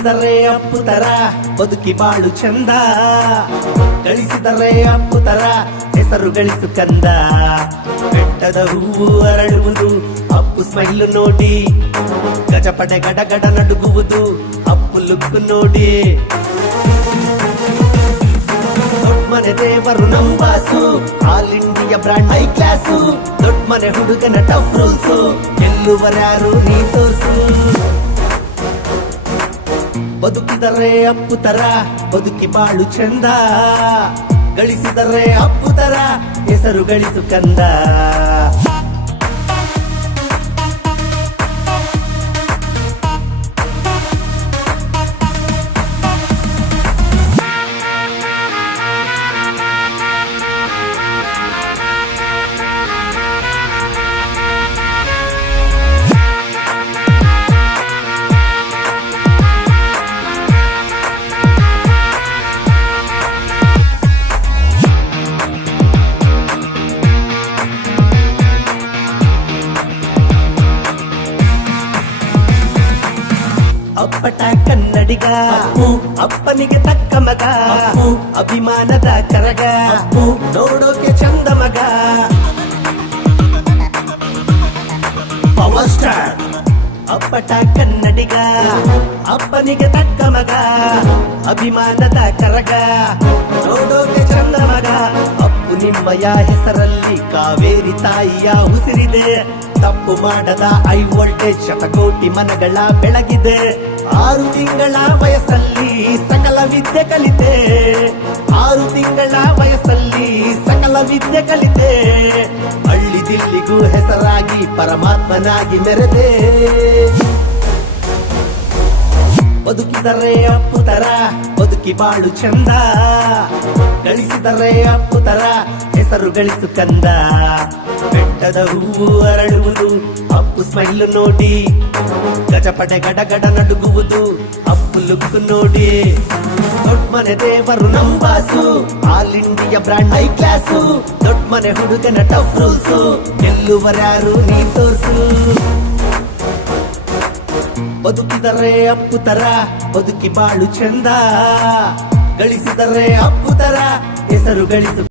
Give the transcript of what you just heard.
ಗಳಿಸಿದರೆ ಅಪ್ಪು ತರ ಬದುಕಿ ಬಾಳು ಚಂದ, ಗಳಿಸಿದರೆ ಅಪ್ಪು ತರ ಹೆಸರು ಗಳಿಸು ಕಂದ. ಬೆಟ್ಟದ ಹೂವು ಅರಳುವುದು ಅಪ್ಪು ಸ್ಮೈಲು ನೋಡಿ, ಗಜಪಡೆ ಗಡಗಡ ನಡುಗುವುದು ಅಪ್ಪು ಲುಕ್ಕು ನೋಡಿ. ದೊಡ್ಡ ಮನೆ ದೇವರು ನಂಬಾಸು, all India brand high class. ದೊಡ್ಡ ಮನೆ ಹುಡುಗನ ಟಫ್ ರೂಲ್ಸು, ಗೆಲ್ಲುವರ್ಯಾರು ನೀ ತೋರ್ಸು. ಬದುಕಿದರೆ ಅಪ್ಪು ತರ ಬದುಕಿ ಬಾಳು ಚಂದ, ಗಳಿಸಿದರೆ ಅಪ್ಪು ತರ ಹೆಸರು ಗಳಿಸು ಕಂದ. ಅಪ್ಪಟ ಕನ್ನಡಿಗ ಅಪ್ಪು, ಅಪ್ಪನಿಗೆ ತಕ್ಕ ಮಗ ಅಪ್ಪು, ಅಭಿಮಾನದ ಕರಗ ಅಪ್ಪು, ನೋಡೋಕೆ ಚಂದ ಮಗ. ಪವರ್ ಸ್ಟಾರ್ ಅಪ್ಪಟ ಕನ್ನಡಿಗ, ಅಪ್ಪನಿಗೆ ತಕ್ಕ ಮಗ, ಅಭಿಮಾನದ ಕರಗ, ನೋಡೋಕೆ ಚಂದ ಮಗ. ಅಪ್ಪು ನಿಮ್ಮಯ ಹೆಸರಲ್ಲಿ ಕಾವೇರಿ ತಾಯಿಯ ಉಸಿರಿದೆ, ತಪ್ಪು ಮಾಡದ ಹೈ ವೋಲ್ಟೇಜ್ ಶತಕೋಟಿ ಮನಗಳ ಬೆಳಗಿದೆ. 6 ತಿಂಗಳ ವಯಸ್ಸಲ್ಲಿ ಸಕಲ ವಿದ್ಯೆ ಕಲಿತೆ, 6 ತಿಂಗಳ ವಯಸ್ಸಲ್ಲಿ ಸಕಲ ವಿದ್ಯೆ ಕಲಿತೆ. ಹಳ್ಳಿ ದಿಲ್ಲಿಗೂ ಹೆಸರಾಗಿ ಪರಮಾತ್ಮನಾಗಿ ಮೆರೆದೆ. ಬದುಕಿದರೆ ಅಪ್ಪು ತರ ಬದುಕಿ ಬಾಳು ಚಂದ, ಗಳಿಸಿದರೆ ಅಪ್ಪು ತರ ಹೆಸರು ಗಳಿಸು ಕಂದ. ಬೆಟ್ಟದ ಹೂವು ಅರಳುವುದು ಅಪ್ಪು ಸ್ಮೈಲು ನೋಡಿ, ಗಜಪಡೆ ಗಡಗಡ ನಡುಗುವುದು ಅಪ್ಪು ಲುಕ್ಕು ನೋಡಿ. ದೊಡ್ಡ ಮನೆ ದೇವರು ನಂಬಾಸು, all India brand high class. ದೊಡ್ಡ ಮನೆ ಹುಡುಗನ ಟಫ್ ರೂಲ್ಸು, ಗೆಲ್ಲುವರ್ಯಾರು ನೀ ತೋರ್ಸು. ಬದುಕಿದರೆ ಅಪ್ಪು ತರ ಬದುಕಿ ಬಾಳು ಚಂದ, ಗಳಿಸಿದರೆ ಅಪ್ಪು ತರ ಹೆಸರು ಗಳಿಸು.